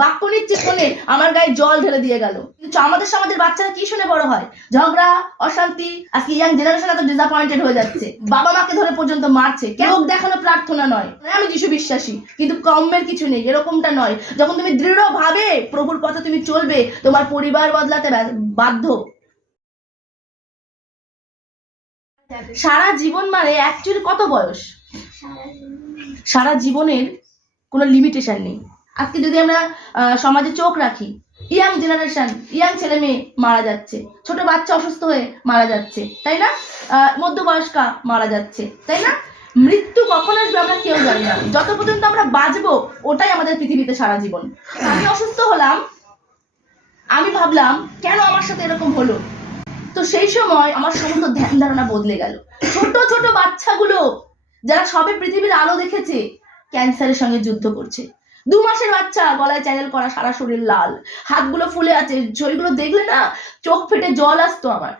বাক্য নিচ্ছে শুনে আমার গায়ে জল ঢেলে দিয়ে গেল। কিন্তু আমাদের সমাজের বাচ্চারা কি শুনে বড় হয়? ঝগড়া, অশান্তি। আজকে ইয়াং জেনারেশন এত ডিসঅ্যাপয়েন্টেড হয়ে যাচ্ছে, বাবা মাকে ধরে পর্যন্ত মারছে। লোক দেখানো প্রার্থনা নয়। আমি যিশু বিশ্বাসী কিন্তু কমের কিছু নেই, এরকমটা নয়। যখন তুমি দৃঢ়ভাবে প্রভুর পথে তুমি চলবে, তোমার পরিবার বদলাতে বাধ্য। সারা জীবন মানে অ্যাকচুয়ালি কত বয়স? সারা জীবনের কোনো লিমিটেশন নেই। আজকে যদি আমরা সমাজে চোখ রাখি, ইয়াং জেনারেশন, ইয়াং ছেলে মেয়ে মারা যাচ্ছে, ছোট বাচ্চা অসুস্থ হয়ে মারা যাচ্ছে, তাই না? মধ্যবয়স্কা মারা যাচ্ছে, তাই না? মৃত্যু কখন আসবে আমরা কেউ জানি না। যত পর্যন্ত আমরা বাঁচবো ওটাই আমাদের পৃথিবীতে সারা জীবন। আমি অসুস্থ হলাম, আমি ভাবলাম কেন আমার সাথে এরকম হলো। তো সেই সময় আমার সমস্ত ধ্যান ধারণা বদলে গেল। ছোট ছোট বাচ্চাগুলো যারা সবে পৃথিবীর আলো দেখেছে, ক্যান্সারের সঙ্গে যুদ্ধ করছে। 2 মাসের বাচ্চা, গলায় চ্যানেল করা, সারা শরীর লাল, হাতগুলো ফুলে আছে। ছবিগুলো দেখলে না চোখ ফেটে জল আসতো আমার।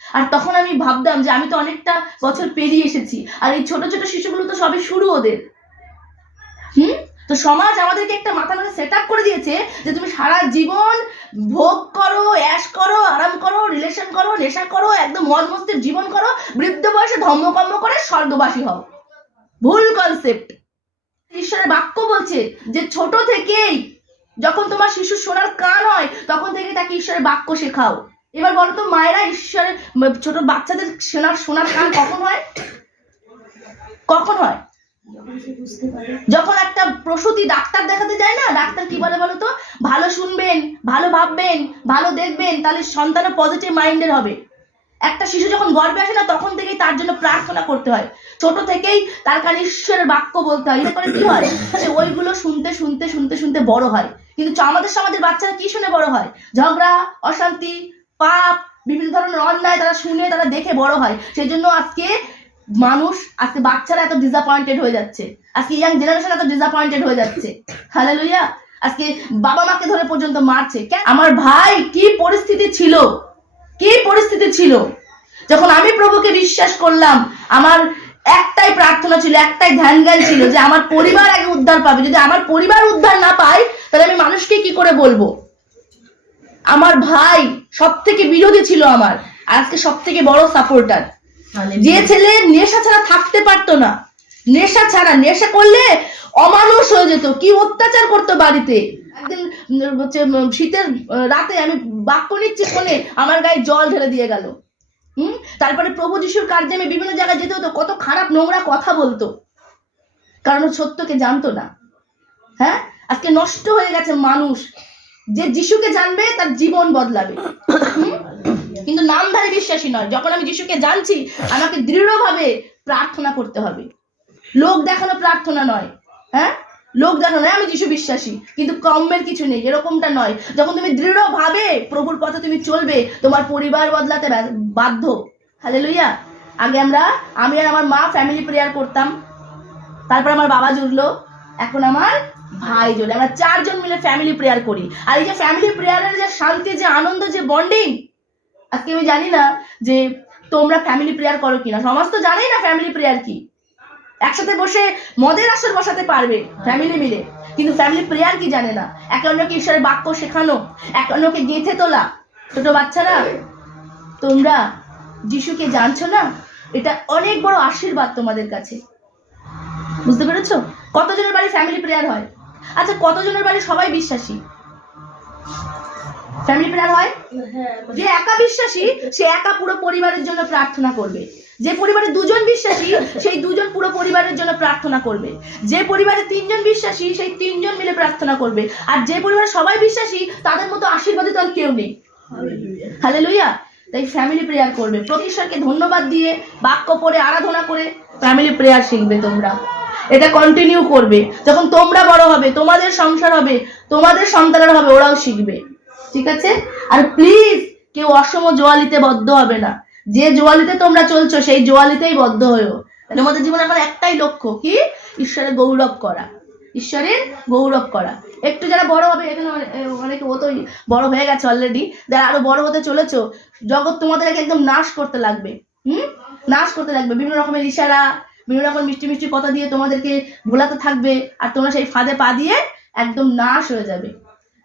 আর তখন আমি ভাবতাম যে আমি তো অনেকটা বছর পেরিয়ে এসেছি, আর এই ছোট ছোট শিশুগুলো তো সবে শুরু ওদের। তো সমাজ আমাদেরকে একটা মাথা মানে সেট আপ করে দিয়েছে যে তুমি সারা জীবন ভোগ করো, অ্যাশ করো, আরাম করো, রিলেশন করো, নেশা করো, একদম মজ মস্তির জীবন করো, বৃদ্ধ বয়সে ধর্মকর্ম করে স্বর্গবাসী হও। ভুল কনসেপ্ট। ঈশ্বরের বাক্য বলছে যে ছোট থেকেই যখন তোমার শিশু শোনার কান হয় তখন থেকে তাকে ঈশ্বরের বাক্য শেখাও। এবার বলো তো মায়েরা, ঈশ্বরের ছোট বাচ্চাদের শোনার কান কখন হয়? কখন হয়? যখন একটা প্রসূতি ডাক্তার দেখাতে যায় না, ডাক্তার কি বলে বলো তো? ভালো শুনবেন, ভালো ভাববেন, ভালো দেখবেন, তাহলে সন্তানও পজিটিভ মাইন্ডের হবে। একটা শিশু যখন গর্ভে আসে না তখন থেকেই তার জন্য প্রার্থনা করতে হয়। ছোট থেকেই তার কানে ঈশ্বরের বাক্য বলতে হয়। এতে করে কি হয়? সে ওইগুলো শুনতে শুনতে শুনতে শুনতে বড় হয়। কিন্তু আমাদের সমাজের বাচ্চারা কি শুনে বড় হয়? ঝগড়া, অশান্তি, পাপ, বিভিন্ন ধরনের অন্যায় তারা শুনে, তারা দেখে বড় হয়। সেই জন্য আজকে বাচ্চারা এত ডিসঅ্যাপয়েন্টেড হয়ে যাচ্ছে। আজকে ইয়াং জেনারেশন এত ডিসঅ্যাপয়েন্টেড হয়ে যাচ্ছে। হালেলুয়া। আজকে বাবা মাকে ধরে পর্যন্ত মারছে। আমার ভাই কি পরিস্থিতি ছিল, কি পরিস্থিতি ছিল যখন আমি প্রভুকে বিশ্বাস করলাম। আমার একটাই প্রার্থনা ছিল, একটাই ধ্যান জ্ঞান ছিল যে আমার পরিবার আগে উদ্ধার পাবে। যদি আমার পরিবার উদ্ধার না পায় তাহলে আমি মানুষকে কি করে বলবো? আমার ভাই সব থেকে বিরোধী ছিল আমার, আজকে সব থেকে বড় সাপোর্টার। যে ছেলে নেশা ছাড়া থাকতে পারতো না, নেশা করলে অমানুষ হয়ে যেত, কি অত্যাচার করতো বাড়িতে। একদিন হচ্ছে শীতের রাতে আমি বাক্য নিচ্ছি শুনে আমার গায়ে জল ঢেলে দিয়ে গেল। তারপরে প্রভু যিশুর কার্যে আমি বিভিন্ন জায়গায় যেতে হতো, কত খারাপ নোংরা কথা বলতো, কারণ সত্যকে জানতো না। হ্যাঁ, আজকে নষ্ট হয়ে গেছে মানুষ। যে যিশুকে জানবে তার জীবন বদলাবে, কিন্তু নামধারী বিশ্বাসী নয়। যখন আমি যিশুকে জানছি আমাকে দৃঢ়ভাবে প্রার্থনা করতে হবে, লোক দেখানো প্রার্থনা নয়। হ্যাঁ, লোক দেখানো নয়। আমি যিশু বিশ্বাসী কিন্তু কমের কিছু নেই, এরকমটা নয়। যখন তুমি দৃঢ়ভাবে প্রভুর পথে তুমি চলবে, তোমার পরিবার বদলাতে বাধ্য। হালেলুয়া। আগে আমি আর আমার মা ফ্যামিলি প্রেয়ার করতাম, তারপর আমার বাবা জুড়লো, এখন আমার ভাই জুড়লো। আমরা 4 জন মিলে ফ্যামিলি প্রেয়ার করি। আর এই যে ফ্যামিলি প্রেয়ারের যে শান্তি, যে আনন্দ, যে বন্ডিং, আজকে আমি জানি না যে তোমরা ফ্যামিলি প্রেয়ার করো কিনা। সমাজ তো জানেই না ফ্যামিলি প্রেয়ার কি। একসাথে বসে মদের আসর বসাতে পারবে ফ্যামিলি মিলে, কিন্তু ফ্যামিলি প্রেয়ার কি জানে না। একে অন্যকে ঈশ্বরের বাক্য শেখানো, একে অন্যকে গেঁথে তোলা। ছোট বাচ্চারা, তোমরা যিশুকে জানছো না, এটা অনেক বড় আশীর্বাদ তোমাদের কাছে। বুঝতে পেরেছো? কতজনের বাড়ি ফ্যামিলি প্রেয়ার হয়? আচ্ছা, কতজনের বাড়ি সবাই বিশ্বাসী? ফ্যামিলি প্রেয়ার হয়? যে একা বিশ্বাসী সে একা পুরো পরিবারের জন্য প্রার্থনা করবে। যে পরিবারে 2 জন বিশ্বাসী সেই 2 জন পুরো পরিবারের জন্য প্রার্থনা করবে। যে পরিবারে 3 জন বিশ্বাসী সেই 3 জন মিলে প্রার্থনা করবে। আর যে পরিবারে সবাই বিশ্বাসী তাদের মতো আশীর্বাদিত আর কেউ নেই। হালেলুয়া। তাই ফ্যামিলি প্রেয়ার করবে, প্রতিশ্বরকে ধন্যবাদ দিয়ে বাক্য পড়ে আরাধনা করে ফ্যামিলি প্রেয়ার শিখবে। তোমরা এটা কন্টিনিউ করবে। যখন তোমরা বড় হবে, তোমাদের সংসার হবে, তোমাদের সন্তানরা হবে, ওরাও শিখবে। ঠিক আছে? আর প্লিজ কেউ অসম জোয়ালিতে বদ্ধ হবে না। যে জোয়ালিতে তোমরা চলছো সেই জোয়ালিতেই বদ্ধ হয়েও। তোমাদের জীবনে এখন একটাই লক্ষ্য, কি? ঈশ্বরের গৌরব করা, ঈশ্বরের গৌরব করা। একটু যারা বড় হবে, এখানে অনেকে ও তো বড় হয়ে গেছে অলরেডি, যারা আরো বড় হতে চলেছো, জগৎ তোমাদেরকে একদম নাশ করতে লাগবে। নাশ করতে লাগবে। বিভিন্ন রকমের ইশারা, বিভিন্ন রকম মিষ্টি মিষ্টি কথা দিয়ে তোমাদেরকে ভোলাতে থাকবে, আর তোমরা সেই ফাঁদে পা দিয়ে একদম নাশ হয়ে যাবে।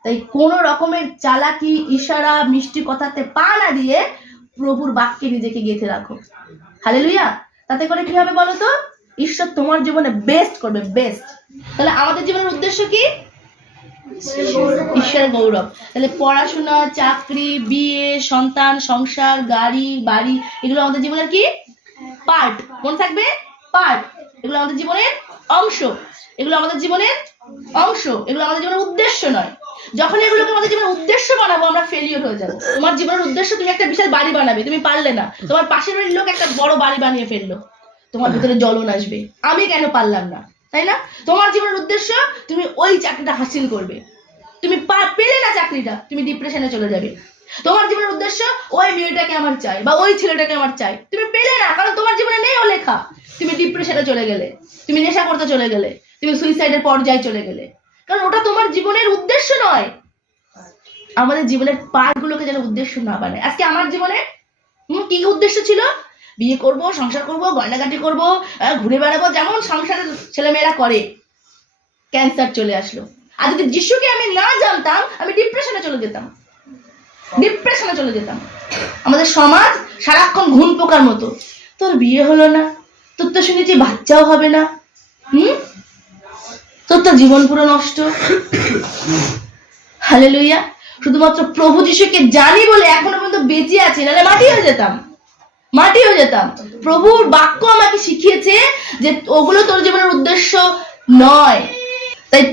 তাই কোনো রকমের চালাকি, ইশারা, মিষ্টি কথাতে পা না দিয়ে প্রভুর বাক্যে নিজেকে গেঁথে রাখো। হালেলুয়া। তাতে করে কি হবে বলো তো? ঈশ্বর তোমার জীবনে বেস্ট করবে, বেস্ট। তাহলে আমাদের জীবনের উদ্দেশ্য কি? ঈশ্বরের গৌরব। তাহলে পড়াশোনা, চাকরি, বিয়ে, সন্তান, সংসার, গাড়ি, বাড়ি, এগুলো আমাদের জীবনের কি? পার্ট। মনে থাকবে? পার্ট। এগুলো আমাদের জীবনের অংশ। এগুলো আমাদের জীবনের অংশ। এগুলো আমাদের জীবনের উদ্দেশ্য নয়। যখন এগুলোকে আমাদের জীবনের উদ্দেশ্য বানাবো, আমরা ফেলিওর হয়ে যাবো। তোমার জীবনের উদ্দেশ্য তুমি একটা বিশাল বাড়ি বানাবে, তুমি পারলে না। তোমার পাশের বাড়ির লোক একটা বড় বাড়ি বানিয়ে ফেললো, তোমার ভিতরে জ্বলন আসবে, আমি কেন পারলাম না, তাই না? তোমার জীবনের উদ্দেশ্য তুমি ওই চাকরিটা হাসিল করবে, তুমি পেলে না চাকরিটা, তুমি ডিপ্রেশনে চলে যাবে। তোমার জীবনের উদ্দেশ্য ওই মেয়েটাকে আমার চাই বা ওই ছেলেটাকে আমার চাই, তুমি পেলে না, কারণ তোমার জীবনে নেই ও লেখা। তুমি ডিপ্রেশনে চলে গেলে, তুমি নেশা করতে চলে গেলে, তুমি সুইসাইডের পর্যায়ে চলে গেলে, কারণ ওটা তোমার জীবনের উদ্দেশ্য নয়। আমাদের জীবনের পার্ট গুলোকে যেন উদ্দেশ্য না বানায়। আজকে আমার জীবনে কি উদ্দেশ্য ছিল? বিয়ে করব, সংসার করব, গয়নাগাটি করব, ঘুরে বেড়াবো, যেমন সংসারের ছেলেমেয়েরা করে। ক্যান্সার চলে আসলো। আর যদি যিশুকে আমি না জানতাম, আমি ডিপ্রেশনে চলে যেতাম, ডিপ্রেশনে চলে যেতাম। আমাদের সমাজ সারাক্ষণ ঘুম পোকার মতো, তোর বিয়ে হলো না, তোর তো শুনেছি বাচ্চাও হবে না, তোর তো জীবন পুরো নষ্ট। হালেলুয়া। শুধুমাত্র প্রভু যিশুকে জানি বলে এখনো পর্যন্ত বেঁচে আছি, নাহলে মাটি হয়ে যেতাম, মাটি হয়ে যেতাম। প্রভুর বাক্য আমাকে শিখিয়েছে যে ওগুলো তোর জীবনের উদ্দেশ্য নয়। তাই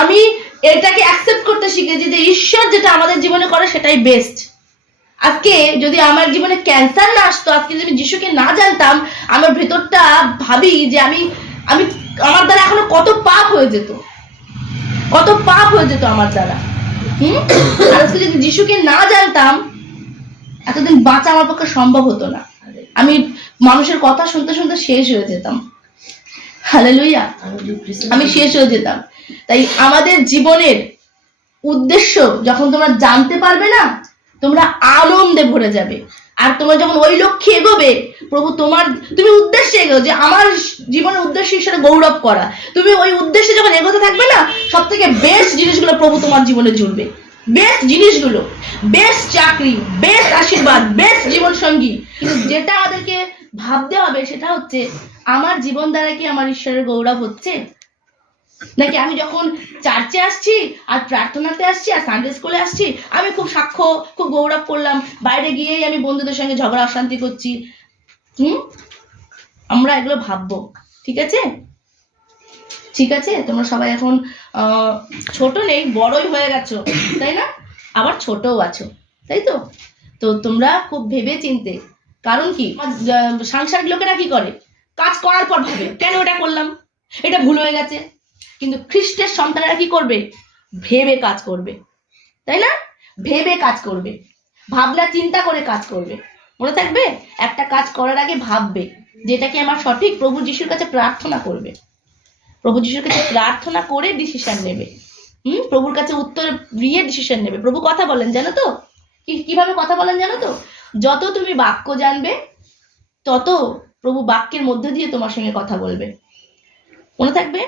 আমি এটাকে অ্যাকসেপ্ট করতে শিখেছি যে ঈশ্বর যেটা আমাদের জীবনে করে সেটাই বেস্ট। আজকে যদি আমার জীবনে ক্যান্সার না আসতো, আজকে যদি যিশুকে না জানতাম, আমার ভেতরটা ভাবি যে আমি আমার দ্বারা এখনো কত পাপ হয়ে যেত, কত পাপ হয়ে যেত আমার দ্বারা। আর আজকে যদি যিশুকে না জানতাম, এতদিন বাঁচা আমার পক্ষে সম্ভব হতো না। আমি মানুষের কথা শুনতে শুনতে শেষ হয়ে যেতাম। হালেলুয়া। আমি শেষ হয়ে যেতাম। তাই আমাদের জীবনের উদ্দেশ্য যখন তোমরা জানতে পারবে না, তোমরা আনন্দে ভরে যাবে। আর তোমরা যখন ওই লক্ষ্যে এগোবে, প্রভু তুমি উদ্দেশ্যে এগো যে আমার জীবনের উদ্দেশ্য হিসেবে গৌরব করা, তুমি ওই উদ্দেশ্যে যখন এগোতে থাকবে না, সব থেকে বেস্ট জিনিসগুলো প্রভু তোমার জীবনে জুড়বে। বেস্ট জিনিসগুলো, বেস্ট চাকরি, বেস্ট আশীর্বাদ, বেস্ট জীবন সঙ্গী। কিন্তু যেটা আমাদেরকে ভাবতে হবে সেটা হচ্ছে, আমার জীবন দ্বারা কি আমার ঈশ্বরের গৌরব হচ্ছে? নাকি আমি যখন চার্চে আসছি আর প্রার্থনাতে আসছি আর সানডে স্কুলে আসছি, আমি খুব সাক্ষ্য, খুব গৌরব করলাম, বাইরে গিয়েই আমি বন্ধুদের সঙ্গে ঝগড়া অশান্তি করছি। আমরা এগুলো ভাববো। ঠিক আছে, ঠিক আছে। তোমরা সবাই এখন ছোট নেই, বড়ই হয়ে গেছো, তাই না? আবার ছোটও আছো, তাই তো? তো তোমরা খুব ভেবে চিনতে, কারণ কি সাংসারিক লোকেরা কি করে, কাজ করার পর ভাবে কেন এটা করলাম, এটা ভুল হয়ে গেছে। কিন্তু খ্রিস্টের সন্তানেরা কি করবে? ভেবে কাজ করবে, তাই না? ভেবে কাজ করবে, ভাবনা চিন্তা করে কাজ করবে। মনে থাকবে, একটা কাজ করার আগে ভাববে যেটা কি আমার সঠিক, প্রভু যিশুর কাছে প্রার্থনা করবে, প্রভু যিশুর কাছে প্রার্থনা করে ডিসিশন নেবে। প্রভুর কাছে উত্তর দিয়ে ডিসিশন নেবে। প্রভু কথা বলেন জানো তো? কিভাবে কথা বলেন জানো তো? যত তুমি বাক্য জানবে, তত প্রভু বাক্যের মধ্যে দিয়ে তোমার সঙ্গে কথা বলবে। মনে থাকবে।